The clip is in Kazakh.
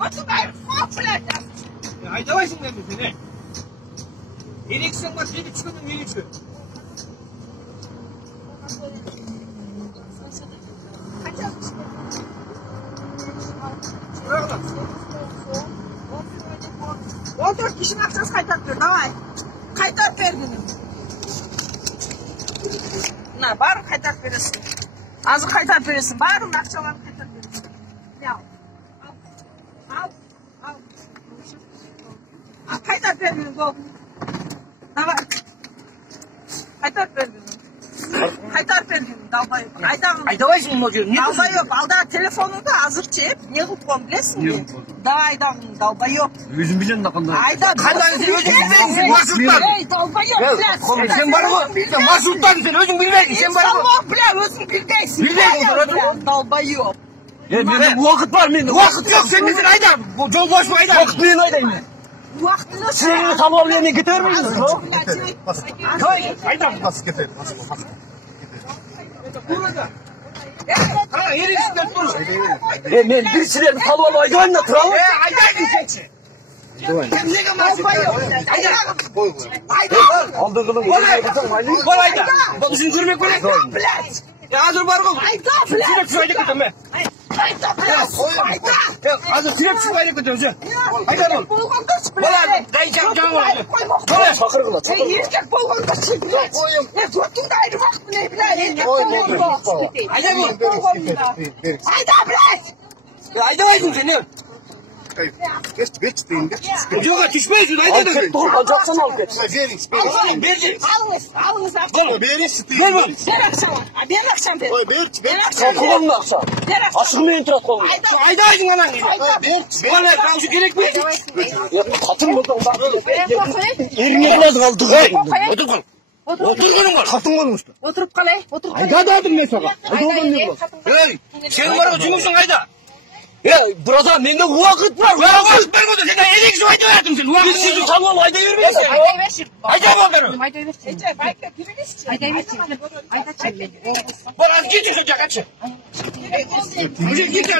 Отсюда, хоп, блядь! Айдавайсың мен сені. Ерексің ба, бейбіт түскеннен ерексің. Он 4 kişinin akçası kaytarıp ver, давай. Kaytarıp ver dedim. Na, barın kaytarıp veresin. Azı kaytarıp veresin, barın akçalarını kaytarıp veresin. Al. Al, kaytarıp ver dedim, go. Давай. Kaytarıp ver dedim. Kaytarıp ver dedim, dalbayı. Айдавайсың мына жерге. Долбоёб, алда телефоныңды азыр чеп, не қылып қойдың білесің бе? Давай айдағын, долбоёб. Өзің білем қандай. Айда, қандай сен өзің білмейсің, маршруттан. Ей, долбоёб, блядь. Сен бар ғой, маршруттан сен өзің білмейсің, сен бар ғой. Бля, өзің білмейсің. Білмейсің, долбоёб. Менде уақыт бар, менде. Уақыт жоқ, сен мен айда. Жол бошын айда. Уақыт мен айдаймын. Уақытыңды сені танып алып мен кете бермеймін. Айда, бас кете. Ерексіңдер тұр. Мен біріншілерді салып алып айдаймын да тұра алып. Айдайын сенші. Неге маршруттан? Алды қылың. Бол айда. Бұл үшін көрмек көрек. Азыр бар ғой. Сүйреп шүр айда кетем мен. Азыр сүйреп шүр айда кетем ше. Айда бол. Болады. Жаңа болды. Болады. Шақыр қылады. Еркек болғанда ше, блядь. Жұртыңды айырып уақыт не, блядь. Айда бол. Айда, блядь. Айдавайсың сен не? Geç deyin, geç. Жоға түшпейсің, айда да. Жақсын алып кет. Алыңыз ақша. Бер ақшаны. Бер ақшаны бер. Бер ақшаны. Қолыңда ақша. Бер ақшаны. Ашығымен тұрады қолыңда. Айдайсың анан. Бана қамшы керек пе? Қатын болдың ба? Еріңе қыладың алды ғой. Отыр қал. Отырғаның бар. Қатын болдың ұшты. Отырып қалай? Отырып қалай? Айда дадым мен саған. Айда одан не болады? Ей, сен бар ғой жұмысың қайда? Брата, менде уақыт бар. Уақыт бар ғой, сен ерексің айда жатырсың сен. Мен сізді танып алып айда бермейсің. Айдай берші. Айда болдырым. Айдай берші. Байка, кірмейсің. Айдай берші. Айда чек. Бар, аз кетші, жақатшы. Уже кетші.